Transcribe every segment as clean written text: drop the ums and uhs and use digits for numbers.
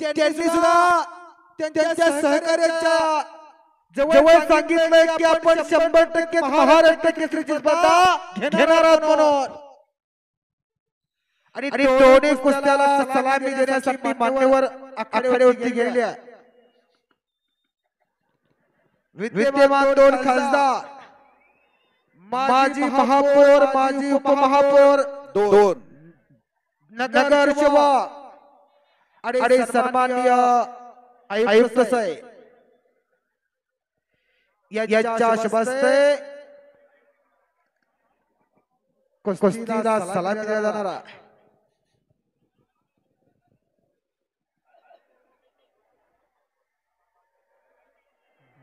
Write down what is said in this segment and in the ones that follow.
त्यांनी सुद्धा त्यांच्या सहकार्याच्या जवळ सांगितलंय की आपण 100% महाराष्ट्र केसरीची स्पर्धा घेणार आहोत म्हणून। आणि दोन्ही कुस्त्याला सलामी देण्यासाठी मान्यवर आखाड्यावरती गेलेले आहे। विद्यमान 2 खासदार, माजी महापौर, माजी उपमहापौर 2, नगर सेवक आणि सन्माननीय आयुक्त साहेब यांच्या शुभहस्ते कुस्तीला सलामी दिला जाणार आहे।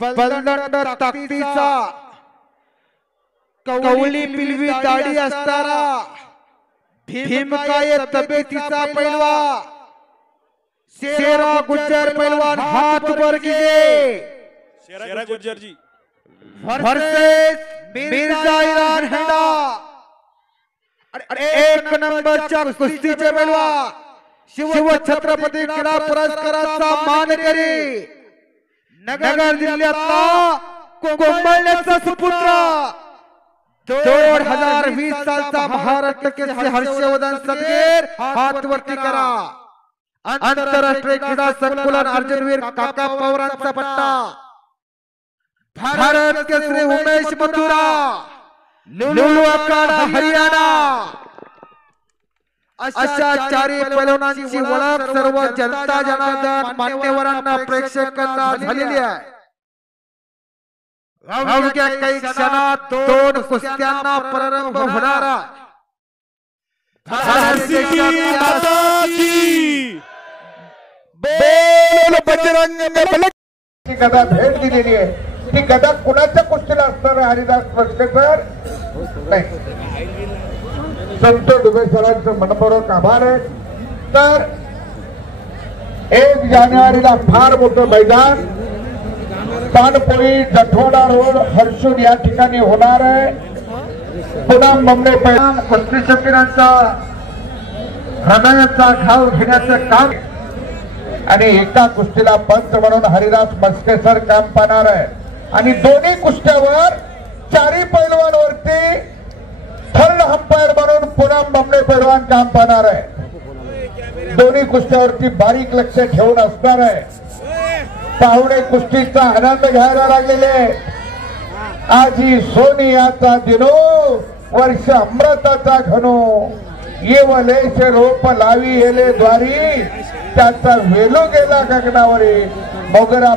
बलदंड ताकदीचा, कवळी पिलवी दाढी असणारा, भीमकाय तब्येतीचा पैलवान शेरा गुज्जर पैलवान हात वर कीजिए। शेरा गुज्जर जी वर्सेस मिर्जा इरान हेडा। एक नंबरच्या कुस्तीचे पैलवान शिव छत्रपती क्रीडा पुरस्काराचा मानकरी, नगर जिल्ह्यातला कोंबळण्याचा सुपुत्र, 2020 सालचा महाराष्ट्र केसरी हर्षवर्धन सदगीर हात वरती करा। आंतरराष्ट्रीय क्रीडा संकुलन अर्जुनवीर काका पवारांचा पट्टा, भारत केसरी उमेश मथुरा, लुलू अखाडा हरियाणा। अशा 4 पैलवानांची ओळख सर्व जनता जनार्दन मान्यवरांना प्रेक्षकांना झालेली आहे। अवघ्या काही क्षणात 2 कुस्त्यांना प्रारंभ होणार आहे। गदा भेट दिलेली आहे। ती गदा कुणाच्या कुस्तीला असणार आहे? हरिदास फटकेकर नाही, संत दुबे सरांचं मनपूर्वक आभार आहे। तर 1 जानेवारीला फार मोठं मैदान पानपुरी जठोडा रोड हर्षूर या ठिकाणी होणार आहे। पुन्हा मुंबई पैलवान कुस्ती शौकीनांचा हृदयाचा घाव घेण्याचं काम आणि एका कुस्तीला पंच म्हणून हरिदास मस्केसर काम पाहणार आहे। आणि दोन्ही कुस्त्यावर 4 पैलवानवरती थर्ड अंपायर म्हणून पुन्हा मुंबई पैलवान काम पाहणार आहे। दोन्ही कुस्त्यावरती बारीक लक्ष ठेवून असणार आहे। पाहुणे कुस्तीचा आनंद घ्यायला लागलेले। आजी सोनियाचा दिनो वर्ष अमृताचा घनो, येवलेश रोप लावी येले द्वारी, त्याचा वेलो गेला गगनावरी। मोगरा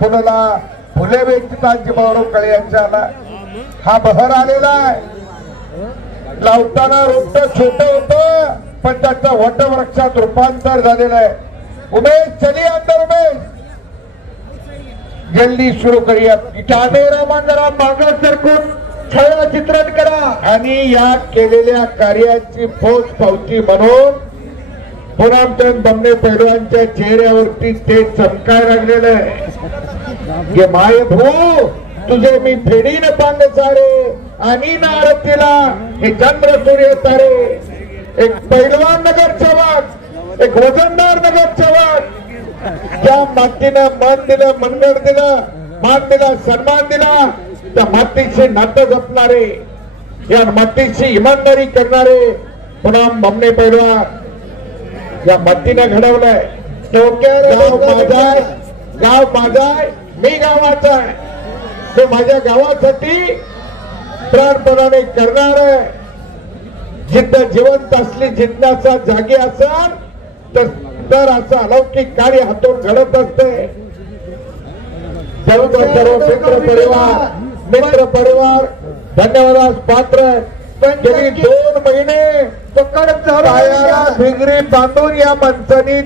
फुलला फुले वेचताची बारो कळ्यांच्या हा बहर आलेला आहे। लावताना रोप छोट होतं पण त्याचा वटवृक्षात रूपांतर झालेलं आहे। उमेश चली अंदर, उमेश जल्दी सुरू करूया। कॅमेरामॅन जरा मागं सरकून छायाचित्रण करा आणि या केलेल्या कार्याची पोच पावती म्हणून पुनमचंद बमणे पैलवानच्या चेहऱ्यावरती ते चमकाय लागलेलं आहे। ये माय भू तुझे मी फेडीन पांग सारे आणि नारतीला हे चंद्र सूर्य तारे। एक पैलवान नगरचा वाघ, एक वजनदार नगरचा वाघ, त्या मातीनं मन दिलं, मनगड दिलं, मान दिला, सन्मान दिला, त्या मातीचे नातं जपणारे, या मातीची इमानदारी करणारे पुनम बमणे पैलवान या मातीने घडवलंय। गाव माझा, मी गावाचा आहे, तो माझ्या गावासाठी प्राणपणाने करणार आहे। जिद्द जिवंत असली, जिज्ञासा जागी असाल तर असं अलौकिक कार्य हातून घडत असते। सर्व मित्र परिवार धन्यवादास पात्र। गेली 2 महिने पायाला भिंगरी बांधून या माणसांनी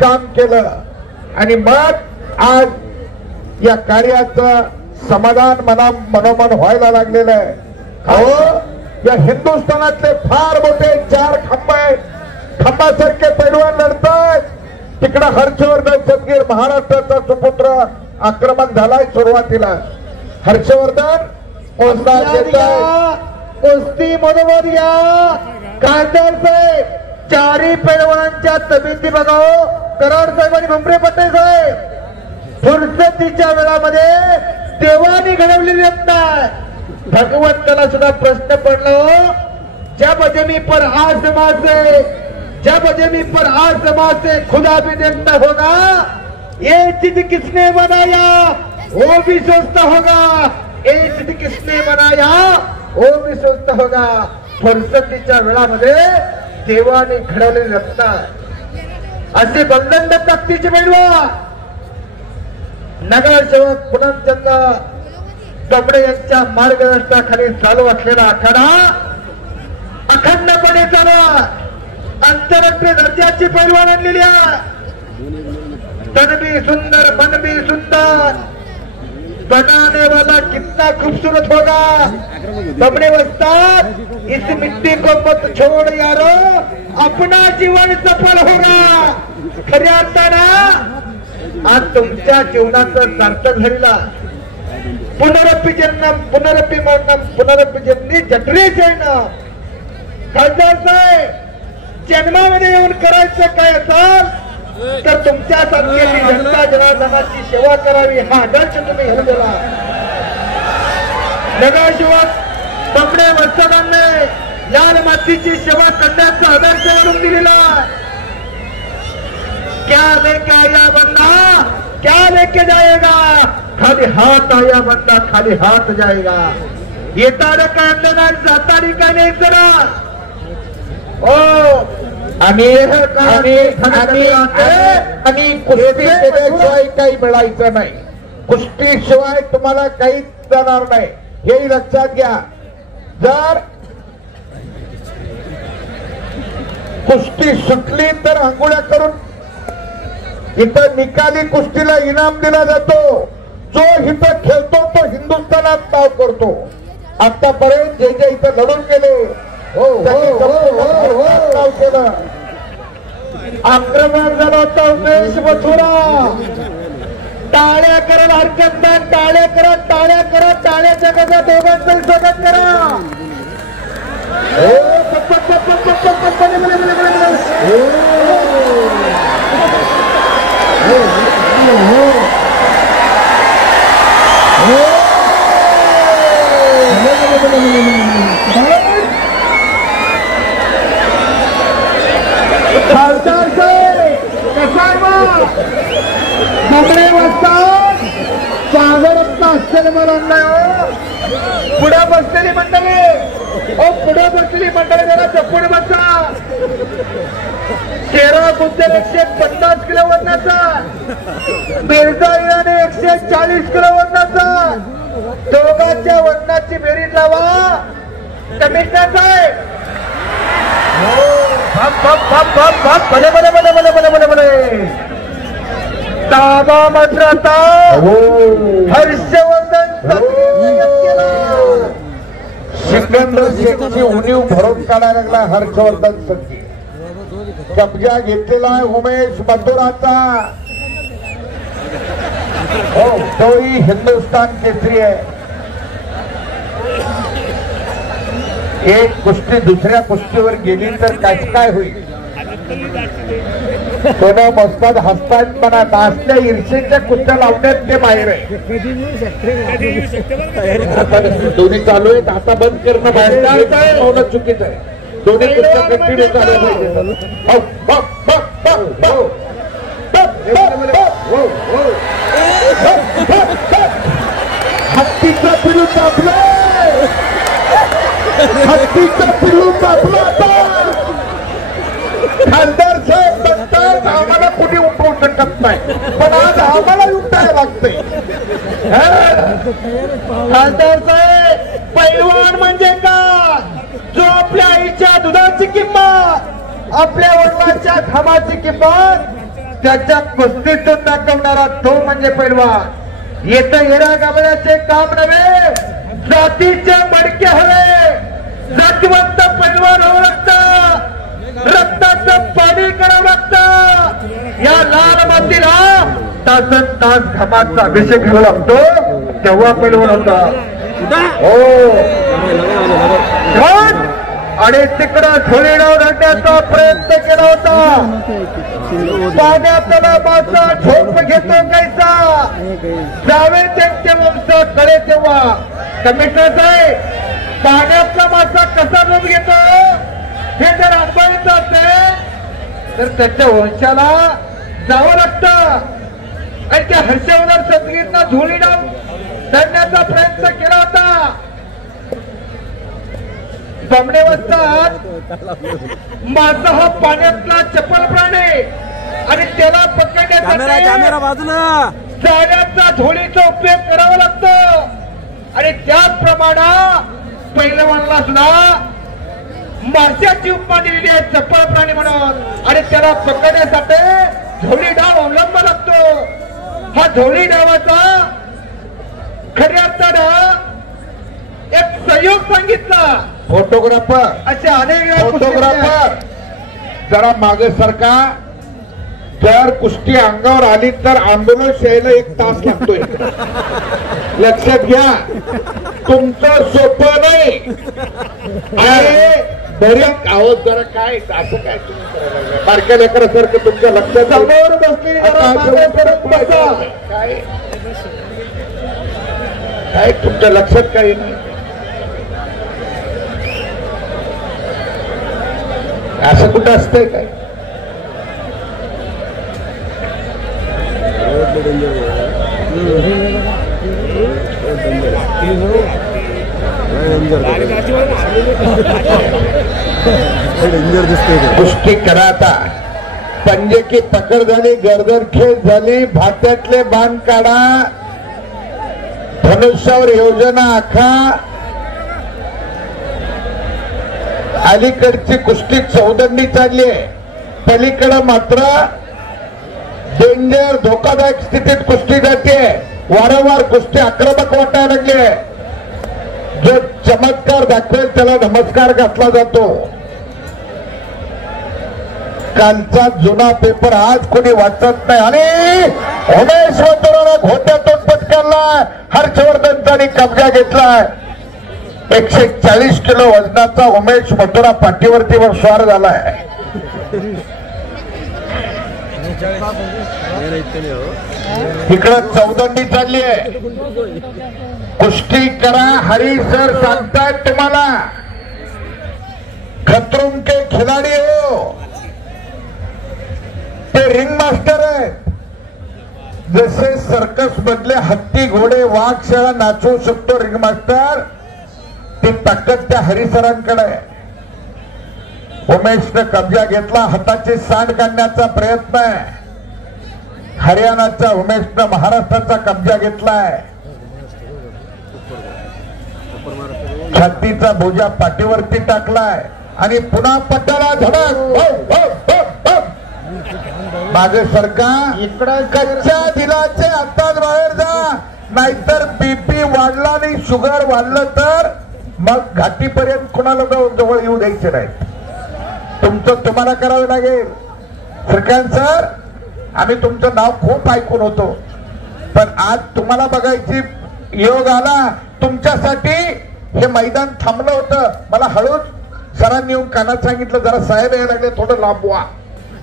काम केलं आणि मग आज या कार्याचं समाधान मनोमन व्हायला लागलेलं आहे। अहो, या हिंदुस्थानातले फार मोठे 4 खंब आहेत, खंबासारखे पैलवान लढतात। तिकडे हर्षवर्धन सदगीर महाराष्ट्राचा सुपुत्र आक्रमण झालाय। सुरुवातीला हर्षवर्धन कुस्ती मधोमध या कांदर से 4 पैलवानांच्या तब्येती बघाओ। कराड साहेब आणि भुमरे पटेल साहेब फुरसतीच्या वेळामध्ये देवानी घडवलेली नाही. भगवंताला सुद्धा प्रश्न पडलो, जब जमी पर आसमां से जब जमी पर आसमां से खुदा भी देखता होगा, ये चीज किसने बनाया वो भी सोचता होगा, ये चीज किसने बनाया वो भी सोचता होगा. फुरसतीच्या वेळामध्ये देवाने घडवलेले रत्न असे बंदंड ताकदीचे पैलवान नगरसेवक पूनमचंद दबडे यांच्या मार्गदर्शनाखाली चालू असलेला आखाडा अखंडपणे चालवा. आंतरराष्ट्रीय दर्जाची पैलवान आणलेली आहे. तन भी सुंदर मन भी सुंदर, बनाने वाला कितना खूबसूरत होगा. दबडे वस्ताद, इस मिट्टी को मत छोड़ यारो, अपना जीवन सफल होगा. खऱ्या अर्थानं आज तुमच्या जीवनाचं सार्थक झालेला. पुनरपि जन्म पुनरपि मरणम पुनरपि जन्मी जठरे जैनम. खासदार साहेब, जन्मामध्ये येऊन करायचं काय असाल तर तुमच्यासारखी जनता जनार्दनाची सेवा करावी हा आदर्श तुम्ही घेऊन दिला. नगरसेवक दबडे वस्तादांनी लाल मातीची सेवा करण्याचा आदर्श घडून दिलेला. क्या लेके आया बंदा क्या लेके जाएगा, खाली हात आया बंदा खाली हात जाएगा. येताना काय अंदर जातानी काय नाही जरा आणि कुस्ती केल्याशिवाय काही मिळायचं नाही. कुस्तीशिवाय तुम्हाला काहीच जाणार नाही हेही लक्षात घ्या. जर कुस्ती सुटली तर आंघोळ्या करून इथं निकाली कुस्तीला इनाम दिला जातो. जो इथं खेळतो तो हिंदुस्थानात नाव करतो. आतापर्यंत जे जे इथं लढून गेले नाव केलं. आक्रमण झालं होतं उमेश मथुरा. टाळ्या करायला हरकत नाही. टाळ्या करा टाळ्या करा टाळ्याच्या गजा दोघांचं स्वागत करा. खासदार साहेब कसा आहे दबडे वस्ताद सागरत्न असलेले मला नाही. पुढे बसलेली मंडळी पुढे बसलेली मंडळी जरा चपून बसा. शेरा गुंजन 150 किलो वजनाचा, मिर्झा इराणी 140 किलो वजनाचा. दोघांच्या वजनाची बेरीज लावा. कमिशनर साहेब भले भले भले भले भले भले भले ताबा मात्र आता हर्षवर्धन सिकंदर शेखची उणीव भरून काढायला लागला. हर्षवर्धन संधी कब्जा घेतलेला आहे उमेश मथुराचा. हो तोही हिंदुस्थान केसरी आहे. एक कुस्ती दुसऱ्या कुस्तीवर गेली तर काय होईल. कोणा मस्ताद हसतात म्हणा नाचल्या ईर्षेच्या कुस्त्या लावण्यात ते बाहेर आहे. दोन्ही चालू आहेत. आता बंद करणं बाहेर होणं चुकीचं आहे. दोन्ही कुस्त्या कंटिन्यू चालू हत्तीचा पिलू तापला. हत्तीचा पिलू तापला. खासदार साहेब म्हणतात आम्हाला कुठे उठवू शकत नाही पण आज आम्हाला उठायला लागते. खासदार साहेब पैलवान म्हणजे का, जो आपल्या आईच्या दुधाची किंमत आपल्या वडिलांच्या घामाची किंमत त्याच्या कुस्तीतून दाखवणारा तो म्हणजे पैलवान. येतं येरा गाबड्याचे काम नव्हे, जातीचे मडके हवे. जातीवंत पैलवान होऊ लागतं. रक्ताचं पाणी करावं लागतं. या लाल मातीला तासन तास घामाचा अभिषेक घ्यावा लागतो तेव्हा पैलवान होता. हो आणि तिकडं झोळी डाव धरण्याचा प्रयत्न केला होता. पाण्यात त्याला मासा झोप घेतो कैसा जावे त्यांचे वंश कळे तेव्हा. कमिशनर साहेब पाण्यातला मासा कसा झोप घेतो हे जर अनुभवायचं असेल तर त्याच्या वंशाला जावं लागतं. आणि त्या हर्षवर्धन सदगीरना झोळी डाव धरण्याचा प्रयत्न केला होता. जमणे वाजतात माझा हा पाण्यातला चपल प्राणी आणि त्याला पकडण्यासाठी बाजूला जाण्याचा झोळीचा उपयोग करावा लागतो. आणि त्याचप्रमाणे पहिलवानाला सुद्धा माशाची उपमा दिलेली आहे चपळ प्राणी म्हणून. आणि त्याला पकडण्यासाठी झोळी डाव अवलंब लागतो. हा झोळी डावाचा खऱ्या अर्थानं एक सहयोग सांगितला. फोटोग्राफर अशा अनेक फोटोग्राफर जरा मागे सरका. जर कुस्ती अंगावर आली तर अँब्युलन्स यायला 1 तास लागतोय. लक्षात घ्या तुमचं सोपं नाही. अरे बरेच आवाज जरा काय असं काय तुम्ही करायला लागलाय. बारक्या लेकरासारखं तुमच्या लक्षात समोर बसली काय काय तुमच्या लक्षात काही नाही. असं कुठं असतंय काय. कुस्ती करा आता. पंजे की पकड झाली, गर्दन खेच झाली, भात्यातले बाण काढा, धनुष्यावर योजना आखा. अलीकडची कुस्ती चौदंडी चालली आहे. पलीकडे मात्र डेंजर धोकादायक स्थितीत कुस्ती जाते. वारंवार कुस्ती आक्रमक वाटायला लागली आहे. जो चमत्कार दाखवेल त्याला नमस्कार घातला जातो. कालचा जुना पेपर आज कोणी वाचत नाही. आणि उमेश वतुरानं घोट्यातून पटकारला. हर्षवर्धनचा कब्जा घेतलाय. 140 किलो वजनाचा उमेश मथुरा पाठीवरती स्वार झालाय. इकडं चौदंडी चालली आहे. कुस्ती करा. हरी सर सांगतायत तुम्हाला खतरों के खिलाडी हो. ते रिंग मास्टर आहेत. जसे सर्कस मधले हत्ती घोडे वाघ शेळा नाचवू शकतो रिंग मास्टर, ती ताकद त्या हरिसरांकडे आहे. उमेशने कब्जा घेतला. हाताची सांड काढण्याचा प्रयत्न आहे. हरियाणाचा उमेशने महाराष्ट्राचा कब्जा घेतलाय. छातीचा बोजा पाठीवरती टाकलाय आणि पुन्हा पट्ट्याला धडक. मागे सरका. कच्च्या दिलाचे आत्ताच बाहेर जा, नाहीतर बीपी वाढला आणि शुगर वाढलं तर मग घाटीपर्यंत कोणाला जवळ येऊ द्यायचे नाही. तुमचं तुम्हाला करावं लागेल. श्रीकांत सर आम्ही तुमचं नाव खूप ऐकून होतो, पण आज तुम्हाला बघायची योग आला. तुमच्यासाठी हे मैदान थांबलं होतं. मला हळूच सरांनी येऊन कानात सांगितलं जरा साहेब यायला लागले, थोडं लांबवा.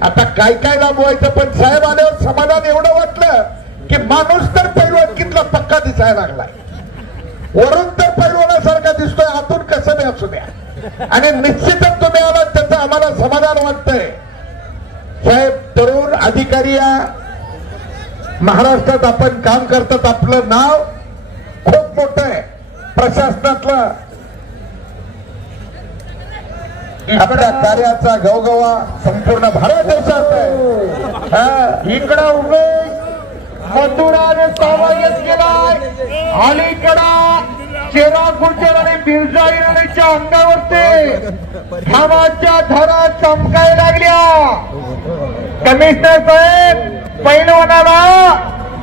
आता काय काय लांबवायचं, पण साहेब आल्यावर समाधान एवढं वाटलं की माणूस तर पैलवानकीतला पक्का दिसायला लागलाय. वरून तर पैलवानासारखा दिसतोय, आतून कसं बी असू द्या. आणि निश्चितच तुम्ही आलात त्याचं आम्हाला समाधान वाटतंय. साहेब तरुण अधिकारी महाराष्ट्रात आपण काम करतात. आपलं नाव खूप मोठं आहे प्रशासनातलं. आपल्या कार्याचा गवगवा संपूर्ण भारत देशात आहे. इकडं उमेश मथुराने सामायिक केलाय. अलीकडा चेरा गुर्जर आणि बिरजा इराणीच्या अंगावरती घामाच्या धारा चमकायला लागल्या. कमिशनर साहेब पैलवानाला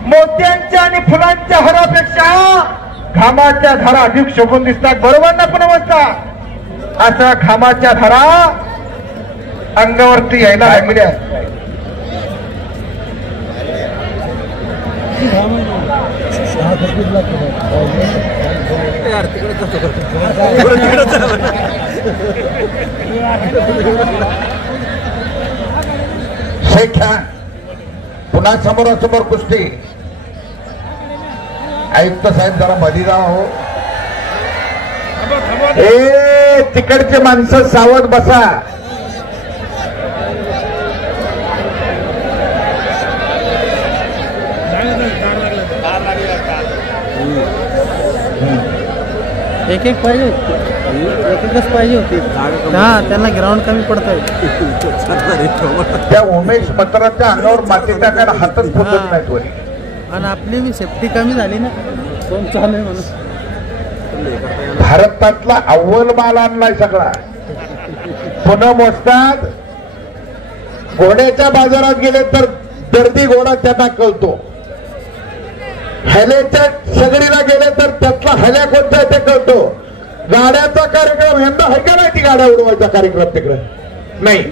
मोत्यांच्या आणि फुलांच्या हारापेक्षा घामाच्या धारा अधिक शोभून दिसतात. बरोबर ना पण अवस्था. अशा घामाच्या धारा अंगावरती यायला लागल्या. यार तिकडे शेख खान पुन्हा समोरासमोर कुस्ती. आयुक्त साहेब जरा मध्ये जावा हो. ए तिकडचे माणसं सावध बसा. एक एक पाहिजे एक एकच पाहिजे होती. हा त्यांना ग्राउंड कमी पडत आहे. त्या उमेश मत्राच्या अंगावर माती टाकायला हातच फुटत नाहीत वरी. आणि आपली मी सेफ्टी कमी झाली ना. कोण चालू आहे म्हणून भारतातला अव्वल माल आणलाय सगळा. पुन्हा मोजतात. घोड्याच्या बाजारात गेले तर दर्दी घोडा त्यांना कळतो. हॅलेच्या सगळीला गेले तर त्यातला हॅल्या कोणता आहे ते कळतो. गाड्याचा कार्यक्रम यंदा आहे का नाही? ती गाड्या उडवायचा कार्यक्रम तिकडे नाही.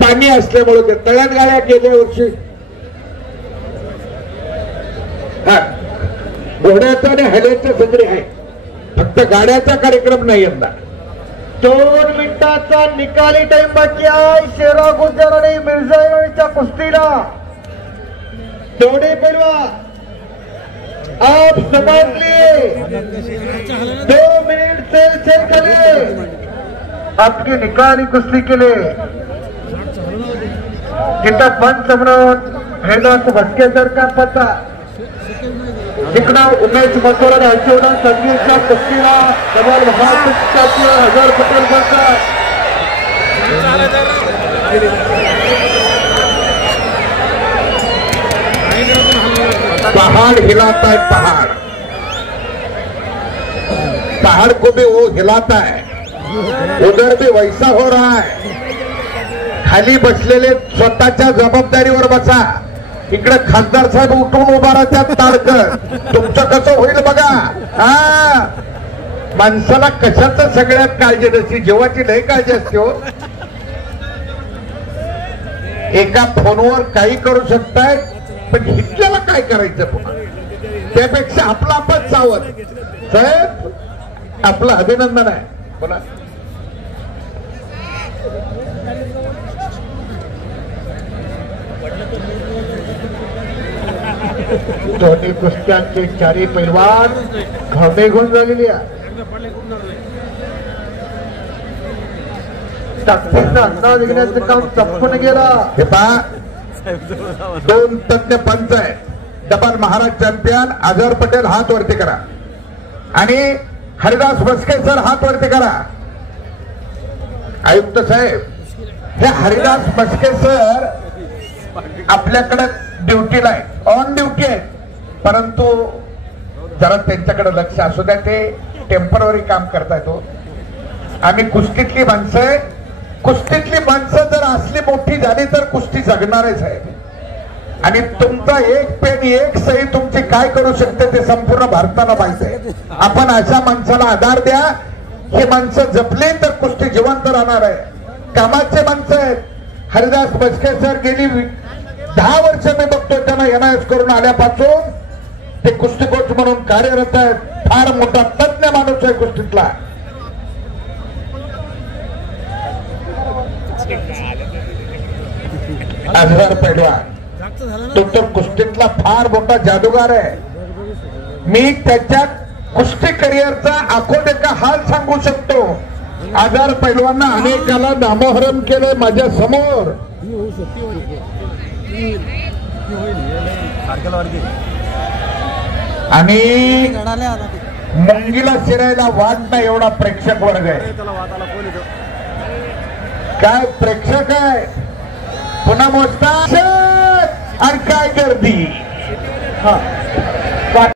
पाणी असल्यामुळे ते तळ्यात गाड्या गेल्या वर्षी. हा घोड्याचा आणि हॅल्याच्या सगळी आहे. फक्त गाड्याचा कार्यक्रम नाही यंदा. 2 मिनिटाचा निकाली टाइम बाकी आहे. शेरा गुजर आणि मिर्झाच्या कुस्तीला दोन्ही पैलवान आप समझ लिए 2 मिनट से चल चले आपकी निकाली कुस्ती के लिए. जितना पंच म्हणून हेदास भटकेसर का पत्ता इकडं उमेश मथुरा हर्षवर्धन संगीतच्या कुस्तीला डबल हजार पटेल करतात. पहाड़ हिलाता है. पहाड़ पहाड़ को भी वो हिलाता है. उधर भी वैसा हो रहा है. खाली बसलेले स्वतःच्या जबाबदारीवर बसा. इकडे खासदार साहेब उठून उभा राहतात. ताडकर तुमचं कसं होईल बघा. हा माणसाला कशाच सगळ्यात काळजी नसते. जेव्हाची लय काळजी असते हो. एका फोनवर काही करू शकताय पण हिटल्याला काय करायचं पुन्हा. त्यापेक्षा आपला आपण सावध. साहेब आपलं अभिनंदन आहे. बोला. दोन्ही कुस्त्यांचे चारी पैलवान घामे घेऊन झालेली आहे. ताकदीचा अंदाज घेण्याचं काम चपकून गेला. हे पहा 2 तज्ञ पंच आहेत. डबल महाराज चॅम्पियन अजहर पटेल हात वरती करा आणि हरिदास मस्के सर हात वरती करा. आयुक्त साहेब हे हरिदास मस्के सर आपल्याकडे ड्युटीला आहे. ऑन ड्युटी आहे. परंतु जरा त्यांच्याकडे लक्ष असू द्या. ते टेम्पररी काम करतायत हो. आम्ही कुस्तीतली माणसं आहे. कुस्तीतली माणसं जर असली मोठी झाली तर कुस्ती जगणारच आहे. आणि तुमचा एक पेन एक सही तुमची काय करू शकते ते संपूर्ण भारताला माहिती आहे. आपण अशा माणसाला आधार द्या. ही माणसं जपली तर कुस्ती जिवंत राहणार आहे. कामाचे माणसं आहेत. हरिदास मस्के सर गेली 10 वर्ष मी बघतोय त्यांना NIS करून आल्यापासून ते कुस्ती कोच म्हणून कार्यरत आहेत. फार मोठा तज्ञ माणूस आहे कुस्तीतला. अजहर पैलवान तो तर कुस्तीतला फार मोठा जादूगार आहे. मी त्याच्या कुस्ती करिअरचा आखोदेखा हाल सांगू शकतो. अजहर पैलवानना अनेकाला नामोहरम केलंय माझ्या समोर. आणि मुंगीला शिरायला वाट नाही एवढा प्रेक्षक वर्ग आहे. काय प्रेक्षक आहे. पुन्हा मोजता आणि काय गर्दी. हा